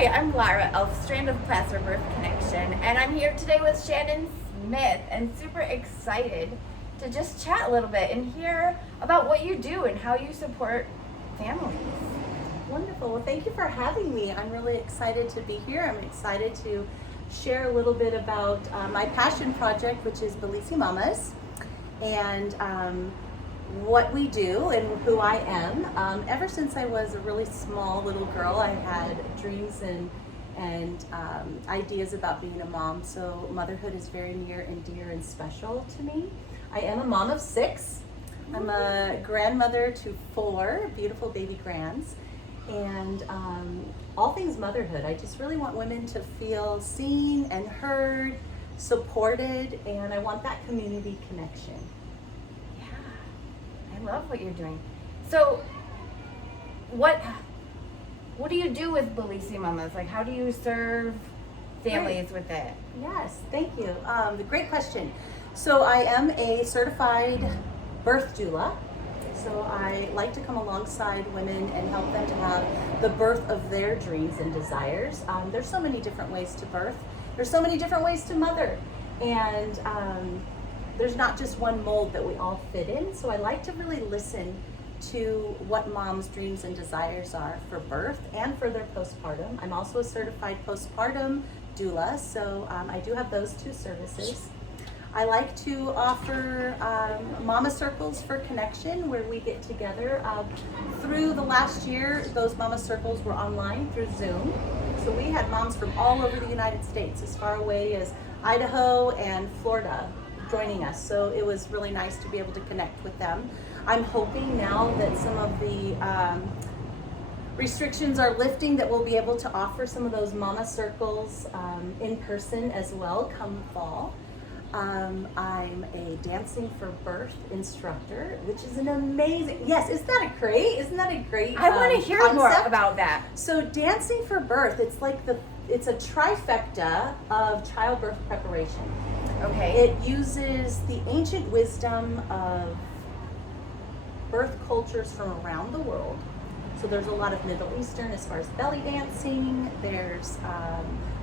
Hi, I'm Lara Elfstrand of Placer Birth Connection, and I'm here today with Shannon Smith, and super excited to just chat a little bit and hear about what you do and how you support families. Wonderful. Well, thank you for having me. I'm really excited to be here. I'm excited to share a little bit about my passion project, which is BellissiMamas, and what we do and who I am. Ever since I was a really small little girl, I had dreams and ideas about being a mom. So motherhood is very near and dear and special to me. I am a mom of 6. I'm a grandmother to 4 beautiful baby grands. And all things motherhood. I just really want women to feel seen and heard, supported, and I want that community connection. Yeah, I love what you're doing. So, what do you do with BellissiMamas? Like, how do you serve families with it? Yes, thank you. Great question. So I am a certified birth doula. So I like to come alongside women and help them to have the birth of their dreams and desires. There's so many different ways to birth. There's so many different ways to mother. And there's not just one mold that we all fit in. So I like to really listen to what mom's dreams and desires are for birth and for their postpartum. I'm also a certified postpartum doula, so I do have those 2 services. I like to offer mama circles for connection where we get together. Through the last year, those mama circles were online through Zoom. So we had moms from all over the United States, as far away as Idaho and Florida, joining us. So it was really nice to be able to connect with them. I'm hoping now that some of the restrictions are lifting, that we'll be able to offer some of those mama circles in person as well come fall. I'm a Dancing for Birth instructor, which is an amazing, yes, isn't that a great I want to hear more concept? about that. So Dancing for Birth, it's a trifecta of childbirth preparation. Okay. It uses the ancient wisdom of birth cultures from around the world. So there's a lot of Middle Eastern as far as belly dancing, there's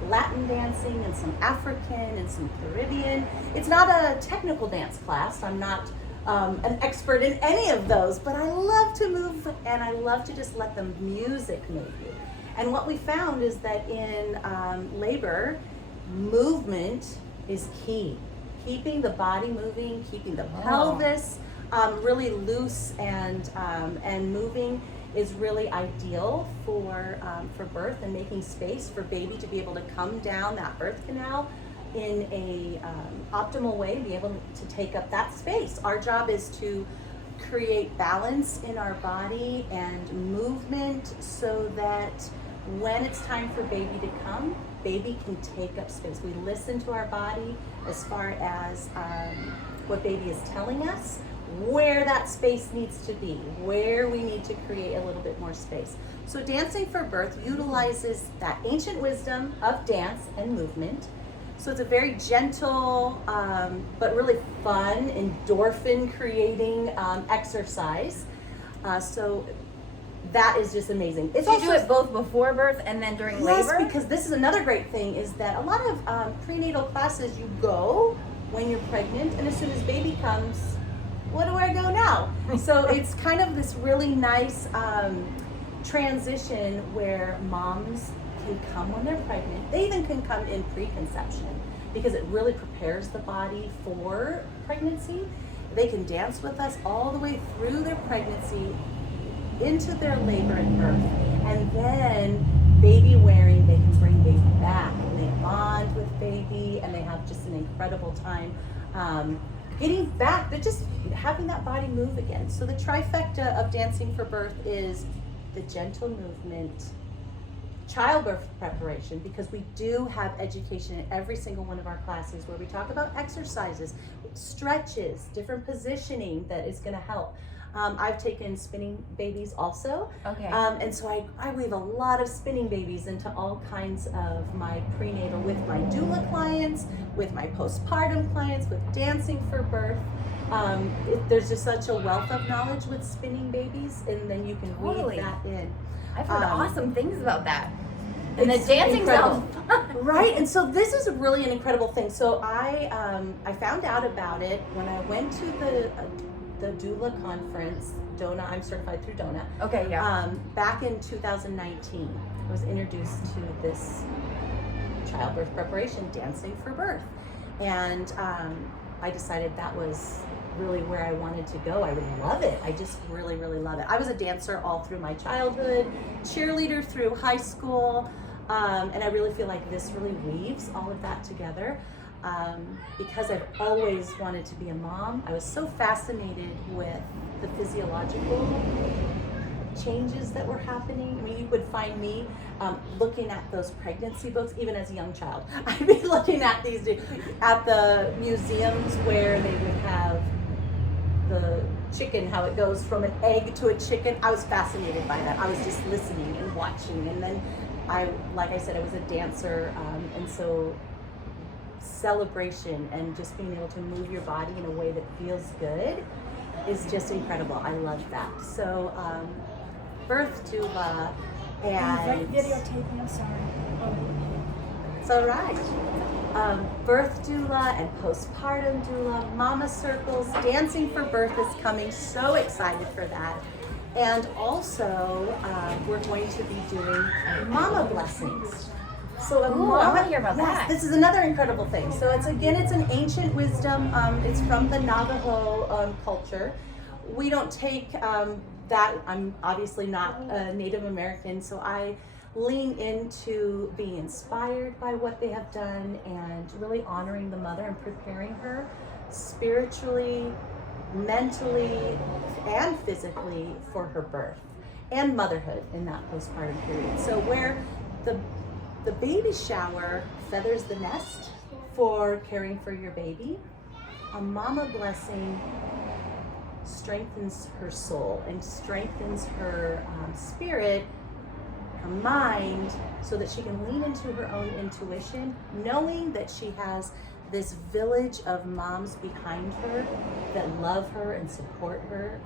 Latin dancing and some African and some Caribbean. It's not a technical dance class. I'm not an expert in any of those, but I love to move and I love to just let the music move you. And what we found is that in labor, movement is key. Keeping the body moving, keeping the pelvis really loose and moving is really ideal for birth and making space for baby to be able to come down that birth canal in a optimal way, be able to take up that space. Our job is to create balance in our body and movement so that when it's time for baby to come, baby can take up space. We listen to our body as far as what baby is telling us, where that space needs to be, where we need to create a little bit more space. So Dancing for Birth utilizes that ancient wisdom of dance and movement. So it's a very gentle, but really fun, endorphin creating exercise. So that is just amazing. So you do it both before birth and then during labor? Yes, because this is another great thing, is that a lot of prenatal classes you go when you're pregnant, and as soon as baby comes, what do I go now? So it's kind of this really nice transition where moms can come when they're pregnant. They even can come in preconception because it really prepares the body for pregnancy. They can dance with us all the way through their pregnancy, into their labor and birth. And then baby wearing, they can bring baby back and they bond with baby and they have just an incredible time getting back, but just having that body move again. So the trifecta of Dancing for Birth is the gentle movement, childbirth preparation, because we do have education in every single one of our classes where we talk about exercises, stretches, different positioning that is going to help. I've taken spinning babies also. Okay. And so I weave a lot of spinning babies into all kinds of my prenatal with my doula clients, with my postpartum clients, with Dancing for Birth. There's just such a wealth of knowledge with spinning babies, and then you can weave that in. I've heard awesome things about that. And the dancing sounds right? And so this is really an incredible thing. So I found out about it when I went to the doula conference. DONA, I'm certified through DONA. Okay, yeah. Back in 2019, I was introduced to this childbirth preparation, Dancing for Birth, and I decided that was really where I wanted to go. I would love it. I just really, really love it. I was a dancer all through my childhood, cheerleader through high school, and I really feel like this really weaves all of that together. Because I've always wanted to be a mom. I was so fascinated with the physiological changes that were happening. I mean, you would find me looking at those pregnancy books, even as a young child. I'd be looking at at the museums where they would have the chicken, how it goes from an egg to a chicken. I was fascinated by that. I was just listening and watching. And then like I said, I was a dancer, and so celebration and just being able to move your body in a way that feels good is just incredible. I love that. So birth doula and videotaping, I'm sorry. it's all right. Birth doula and postpartum doula, mama circles, Dancing for Birth is coming. So excited for that. And also we're going to be doing mama blessings. So I want to hear about yes, that. This is another incredible thing. So it's an ancient wisdom. It's from the Navajo culture. We don't take that. I'm obviously not a Native American, so I lean into being inspired by what they have done and really honoring the mother and preparing her spiritually, mentally, and physically for her birth and motherhood in that postpartum period. So where the baby shower feathers the nest for caring for your baby, a mama blessing strengthens her soul and strengthens her spirit, her mind, so that she can lean into her own intuition, knowing that she has this village of moms behind her that love her and support her,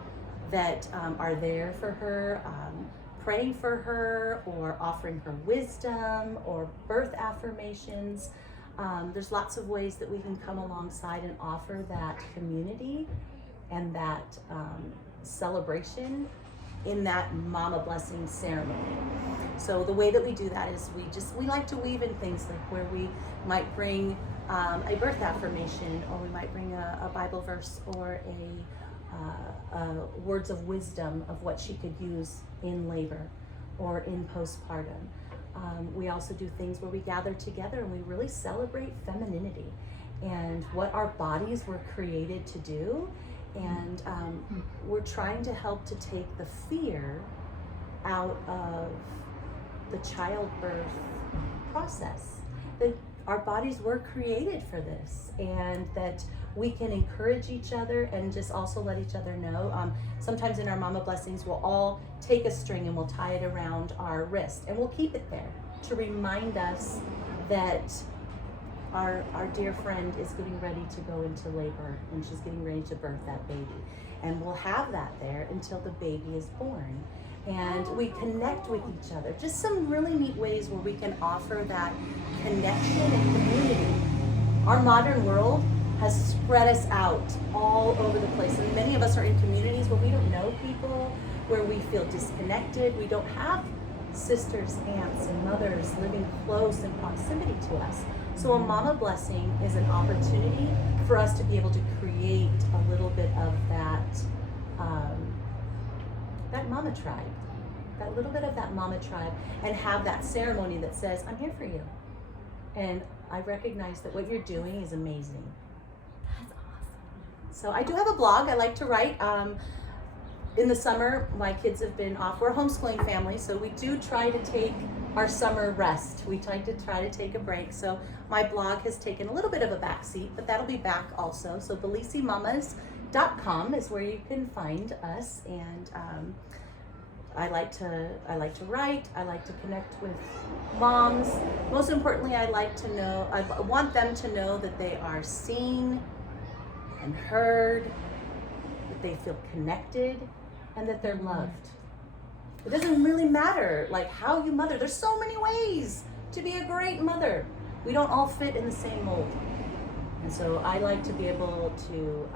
that are there for her, praying for her or offering her wisdom or birth affirmations. There's lots of ways that we can come alongside and offer that community and that celebration in that mama blessing ceremony. So the way that we do that is we like to weave in things like where we might bring a birth affirmation, or we might bring a Bible verse or words of wisdom of what she could use in labor or in postpartum. We also do things where we gather together and we really celebrate femininity and what our bodies were created to do. And we're trying to help to take the fear out of the childbirth process. That our bodies were created for this, and that we can encourage each other and just also let each other know. Sometimes in our mama blessings, we'll all take a string and we'll tie it around our wrist, and we'll keep it there to remind us that our dear friend is getting ready to go into labor and she's getting ready to birth that baby. And we'll have that there until the baby is born. And we connect with each other. Just some really neat ways where we can offer that connection and community. Our modern world has spread us out all over the place. And many of us are in communities where we don't know people, where we feel disconnected. We don't have sisters, aunts, and mothers living close in proximity to us. So a mama blessing is an opportunity for us to be able to create a little bit of that mama tribe, that little bit of that mama tribe, and have that ceremony that says, I'm here for you. And I recognize that what you're doing is amazing. That's awesome. So I do have a blog. I like to write. In the summer, my kids have been off. We're a homeschooling family, so we do try to take our summer rest. We try to take a break. So my blog has taken a little bit of a backseat, but that'll be back also. So BellissiMamas.com is where you can find us. And I like to write. I like to connect with moms. Most importantly, I want them to know that they are seen and heard, that they feel connected, and that they're loved. It doesn't really matter like how you mother. There's so many ways to be a great mother. We don't all fit in the same mold. And so I like to be able to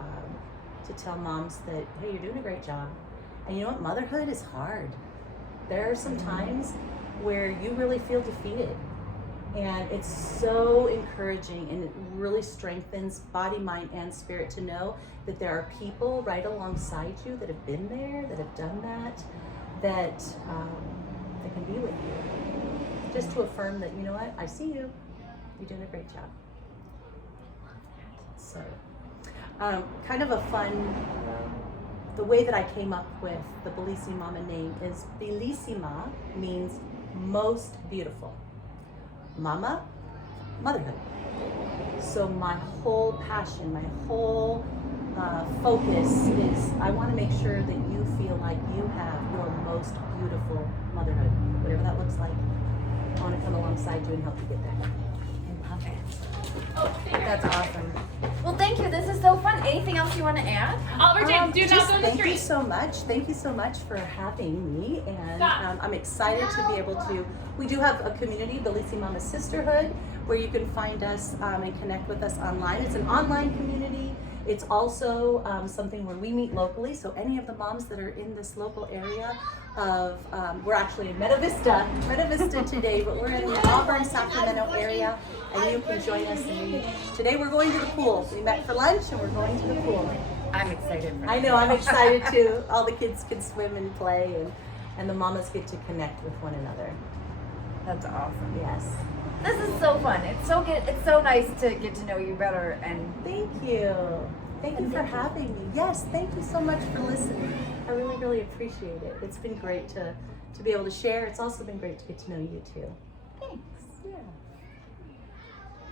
tell moms that, hey, you're doing a great job. And you know what? Motherhood is hard. There are some times where you really feel defeated. And it's so encouraging, and it really strengthens body, mind, and spirit to know that there are people right alongside you that have been there, that have done that can be with you. Just to affirm that, you know what, I see you. You're doing a great job. So, kind of a fun, the way that I came up with the BellissiMama name is Bellissima means most beautiful. Mama, motherhood. So my whole passion, my whole focus is I want to make sure that you feel like you have your most beautiful motherhood, whatever that looks like. I want to come alongside you and help you get there. I love it. That's awesome. Well, thank you. This is so fun. Anything else you want to add? Oliver James, do not go in the Thank you street. so much. Thank you so much for having me. And I'm excited to be able to, we do have a community, BellissiMamas Sisterhood, where you can find us and connect with us online. It's an online community. It's also something where we meet locally. So any of the moms that are in this local area of, we're actually in Meta Vista today, but we're in the Auburn, Sacramento area, and you can join us. And today we're going to the pool. We met for lunch and we're going to the pool. I'm excited for I know, I'm excited too. All the kids can swim and play, and the mamas get to connect with one another. That's awesome. Yes. This is so fun. It's so good. It's so nice to get to know you better. And Thank you. Thank you for having me. Yes, thank you so much for listening. I really, really appreciate it. It's been great to be able to share. It's also been great to get to know you too. thanks. Yeah.